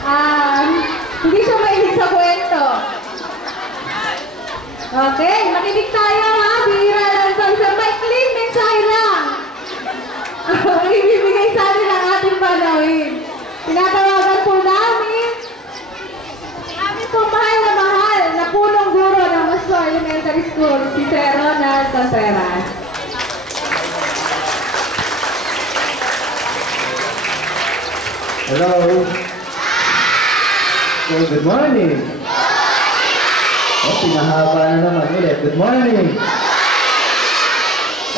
Ah, hindi siya mahilig sa kwento. Okay, makinig tayo ha. Bihira lang sa isang maikling mensahe lang. Ang ibibigay sa atin ang ating panawin. Tinatawagan po namin aming pong mahal na punong guro ng Maso Elementary School, si Sir Ronald Contreras. Hello. So, good morning. Oh, pinahaba na naman ulit. Good morning.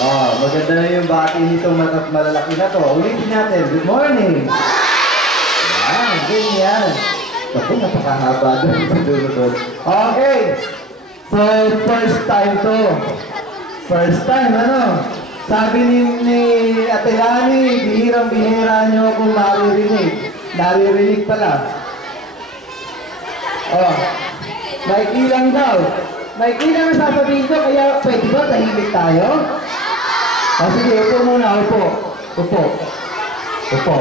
Oh, maganda na yung bati nitong malalaki na to. Ulitin natin. Good morning. Yan, ganyan. Ako, napakahaba doon sa dulo doon. Okay. So, first time to. First time, ano? Sabi ni Ate Lani, bihirang-bihira nyo kung maririnig. Naririnig pala. Oh, may ilang daw. May ilang sasabihin ko, kaya pwede ba tahimik tayo? O sige, upo muna, upo. Upo. Upo.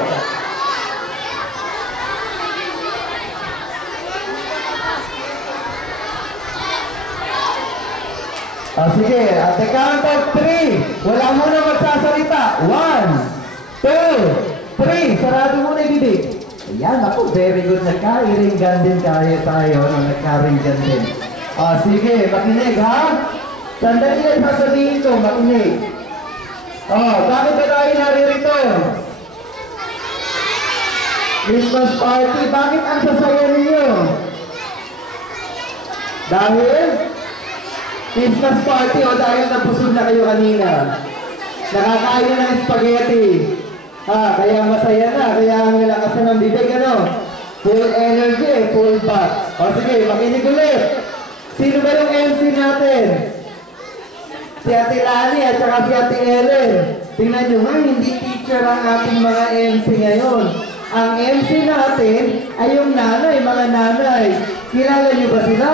O sige, at the count of 3, wala muna magsasalita. 1, 2, 3, sarado muna yung bibig. Ayan, ako, very good. Nagka-iringgan din tayo. Nagka-iringgan din. O sige, makinig ha. Sandali lang sasabihin ko, makinig. O, bakit ba tayo naririto? Christmas party, bakit ang sasaya ninyo? Dahil? Christmas party o dahil nabusog na kayo kanina? Nakakain na ng spaghetti. Kaya masaya na, kaya ang nilakasan ng bibig, ano? Full energy, full back. O sige, makinig ulit. Sino ba yung MC natin? Si Ate Lani at saka si Ate Ellen. Tingnan nyo nga, hindi teacher ang ating mga MC ngayon. Ang MC natin ay yung nanay, mga nanay. Kilala nyo ba sila?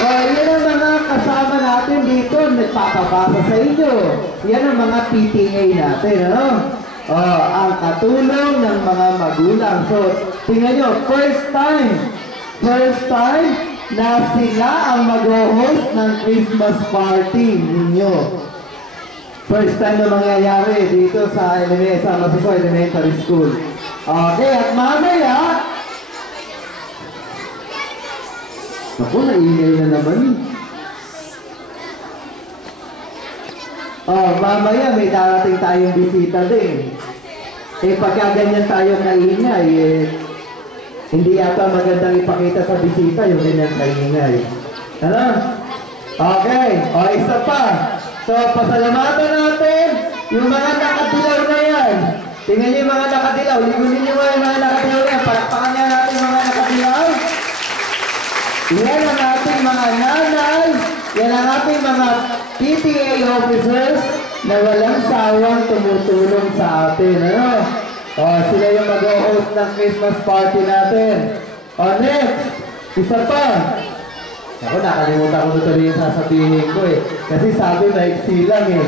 O, yan ang mga kasama natin dito, nagpapabasa sa inyo. Yan ang mga PTA natin, ano? O, ang katulong ng mga magulang. So, tingnan nyo, first time na sila ang mag-host ng Christmas party ninyo. First time na mangyayari dito sa Maso Elementary School. Okay, at mamaya, ako, naingay na naman. Mamaya may darating tayong bisita din. Pagka ganyan tayo kaingay, hindi yata magandang ipakita sa bisita yung ganyan kaingay. Ano? Okay, isa pa. So, pasalamatan natin yung mga nakadilaw na yan. Tingnan niyo yung mga nakadilaw. Ligunin niyo yung mga nakadilaw na yan. Palakpakan niya natin yung mga nakadilaw. Yan ang ating mga nanay, yan ang ating mga PTA officers na walang sawang tumutulong sa atin. Ano? Sila yung mag-host ng Christmas party natin. Next, isa pa. Ako, nakalimutan ko tuloy yung sasabihin ko eh. Kasi sabi na lang eh.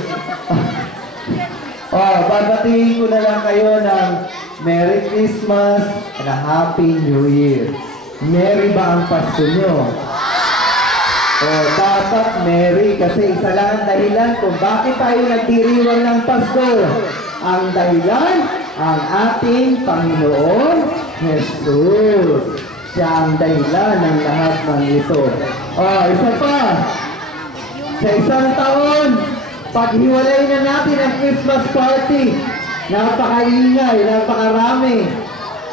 Babatiin ko na lang kayo ng Merry Christmas and a Happy New Year. Merry ba ang Pasko nyo? Dapat Merry kasi isa lang ang dahilan kung bakit tayo nagdiriwang ng Pasko. Ang dahilan, ang ating Panginoon Jesus. Siya ang dahilan ng lahat ng ito. Isa pa. Sa isang taon, paghiwalay na natin ang Christmas party. Napakaingay, napakarami.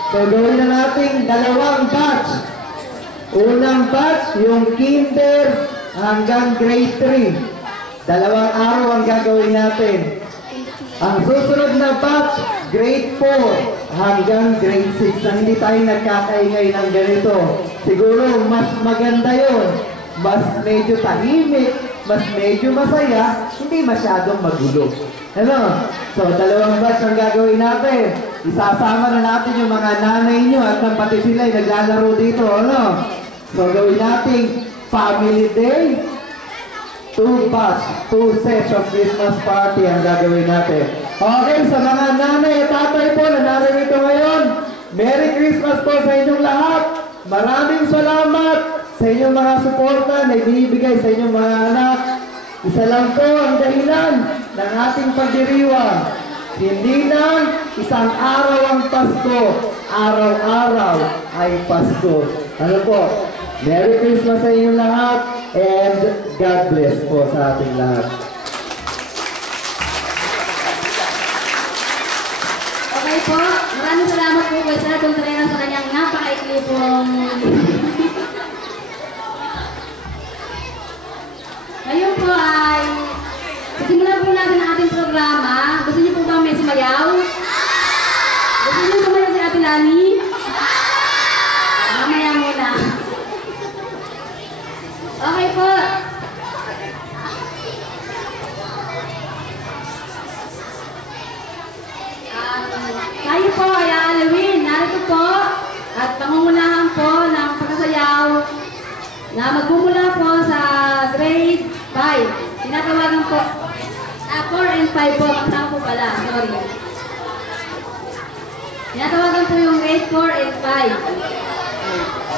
So, gawin na natin dalawang batch. Unang batch, yung kinder hanggang grade 3. Dalawang araw ang gagawin natin. Ang susunod na batch, grade 4 hanggang grade 6. Na hindi tayo nagkakaingay ng ganito. Siguro, mas maganda yun. Mas medyo tahimik, mas medyo masaya, hindi masyadong magulo. Ano? So, dalawang batch ang gagawin natin. Isasama na natin yung mga nanay nyo at pati sila ay naglalaro dito. Ano? So, gawin natin family day. 2 batch, 2 sets of Christmas party ang gagawin natin. Okay, sa mga nanay at tatay po na naririto ngayon, Merry Christmas po sa inyong lahat. Maraming salamat sa inyong mga suporta na ibibigay sa inyong mga anak. Isa lang po ang dahilan ng ating pagdiriwang. Hindi lang isang araw ang Pasko, araw-araw ay Pasko. Ano po? Merry Christmas sa inyong lahat and God bless po sa ating lahat. Okay po, maraming salamat po kay Sir Contreras sa kanyang napakaikli pong... Ngayon po ay simulan po natin ang ating programa. Gusto niyo po ba may sumayaw? Gusto niyo sumayaw si Ate Lani? Mamaya muna. Okay po. Tayo po ay aalawin. Narito po at pangungulahan po ng pagkasayaw na magmumula po sa grade 5. Tinatawagan po 4 and 5 po. Kasama po pala. Sorry. Tinatawagan po yung grade 4 and 5.